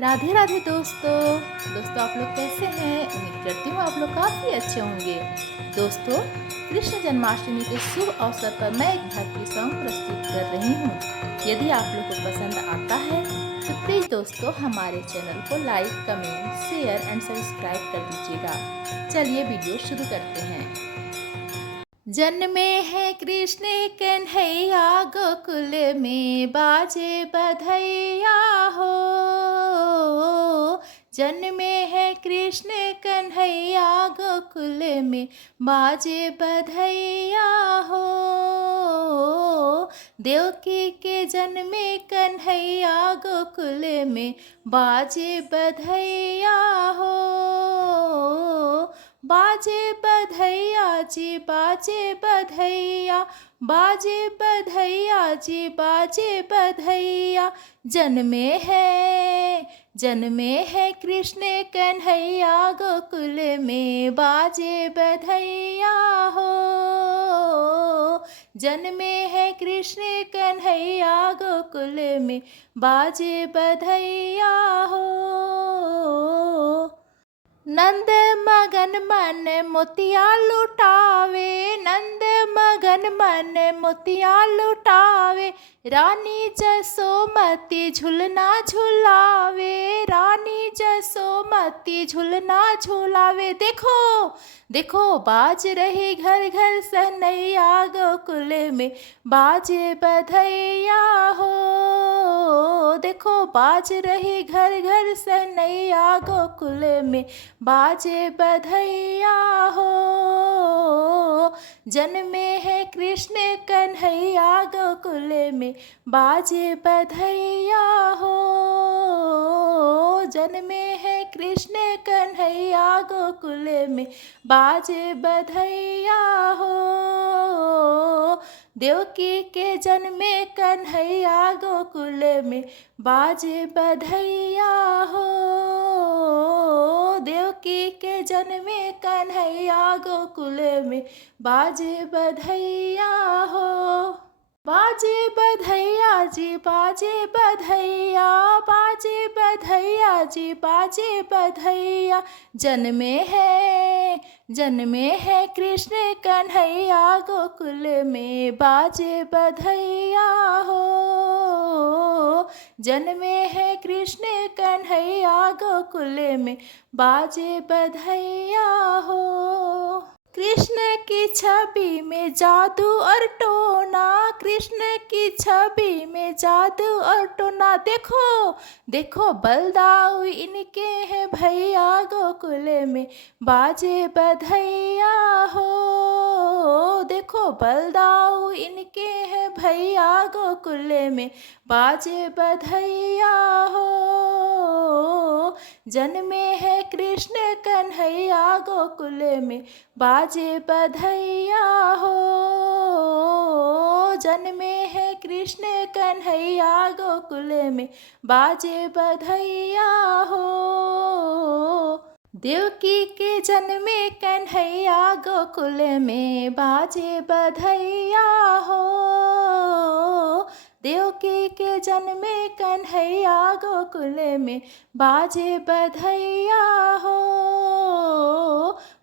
राधे राधे दोस्तों आप लोग कैसे हैं। उम्मीद करती हूँ आप लोग काफ़ी अच्छे होंगे। दोस्तों, कृष्ण जन्माष्टमी के शुभ अवसर पर मैं एक भक्ति सॉन्ग प्रस्तुत कर रही हूँ। यदि आप लोग को पसंद आता है तो प्लीज़ दोस्तों हमारे चैनल को like, comment, share and subscribe कर दीजिएगा। चलिए वीडियो शुरू करते हैं। जन्मे हैं कृष्ण कन्हैया गोकुल में बाजे बधैया हो। जन्मे हैं कृष्ण कन्हैया गोकुल में बाजे बधैया हो। देवकी के जन्मे कन्हैया गोकुल में बाजे बधैया हो। बाजे बधैया जी बाजे बधैया, बाजे बधैया जी बाजे बधैया। जन्मे है कृष्ण कन्हैया गोकुल में बाजे बधैया हो। जन्मे है कृष्ण कन्हैया गोकुल में बाजे बधैया हो। नंद मगन मन मोतिया लुटावे, नंद मगन मन मोतिया लुटावे। रानी जसोमती झुलना झुलावे, रानी जसोमती झुलना झुलावे। देखो देखो बाज रही घर घर सनैया गोकुल में बाजे बधैया हो। देखो बाज रही घर घर सनैया गोकुल में बाजे बधैया हो। जन्मे है कृष्ण कन्हैया गोकुल में बाजे बधैया हो। जन्मे है कृष्ण कन्हैया गोकुल में बाजे बधैया हो। देवकी के जन्मे कन्हैया गोकुल में बाजे बधैया हो। देवकी के जन्मे कन्हैया गोकुल में बाजे बधैया हो। बाजे बधैया जी बाजे बधैया, बाजे बधैया जी बाजे बधैया। जन्मे है कृष्ण कन्हैया गोकुल में बाजे बधैया हो। जन्मे है कृष्ण कन्हैया गोकुल में बाजे बधैया हो। कृष्ण की छवि में जादू और टोना, कृष्ण की छवि में जादू और टोना। देखो देखो बलदाऊ इनके हैं भैया गोकुल में बाजे बधैया हो। देखो बलदाऊ इनके हैं भैया गोकुल में बाजे बधैया हो। जन्मे है कृष्ण कन्हैया गोकुल में बाजे बधैया हो। जन्मे है कृष्ण कन्हैया गोकुल में बाजे बधैया हो। देवकी के जन्मे कन्हैया गोकुल में बाजे बधैया हो। देवकी के जन्मे कन्हैया गोकुल में बाजे बधैया हो।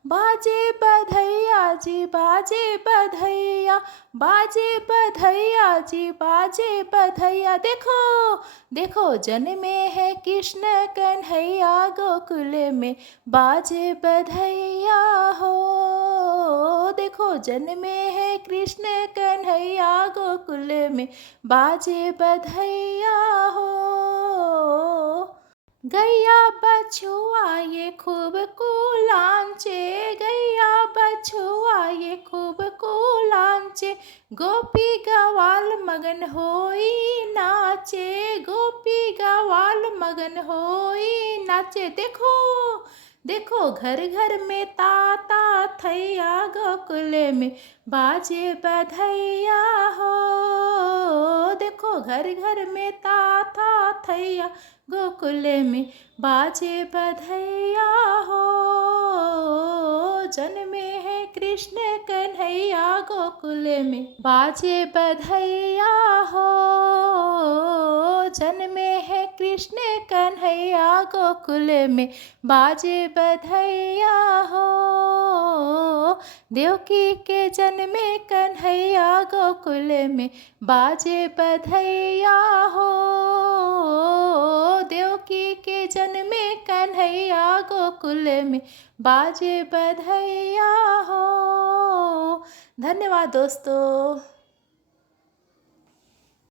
बाजे बधैया जी बाजे बधैया, बाजे बधैया जी बाजे बधैया। देखो देखो जन्मे है कृष्ण कन्हैया गोकुल में बाजे बधैया हो। देखो जन्मे है कृष्ण कन्हैया गोकुल में बाजे बधैया हो। गैया बछुआ ये खूब कुलांचे, गैया बछुआ ये खूब कुलांचे। गोपी गवाल मगन होई नाचे, गोपी गवाल मगन होई नाचे। देखो देखो घर घर में ताता थैया गोकुल में बाजे बधैया हो। देखो घर घर में ताता थैया गोकुल में बाजे बधैया हो। जन्मे है कृष्ण कन्हैया गोकुल में बाजे बधैया हो। जन्मे है कृष्ण कन्हैया गोकुल में बाजे बधैया हो। देवकी के जन्मे कन्हैया गोकुल में बाजे बधैया हो। देवकी के जन्मे कन्हैया गोकुल में बाजे बधैया हो। धन्यवाद दोस्तों।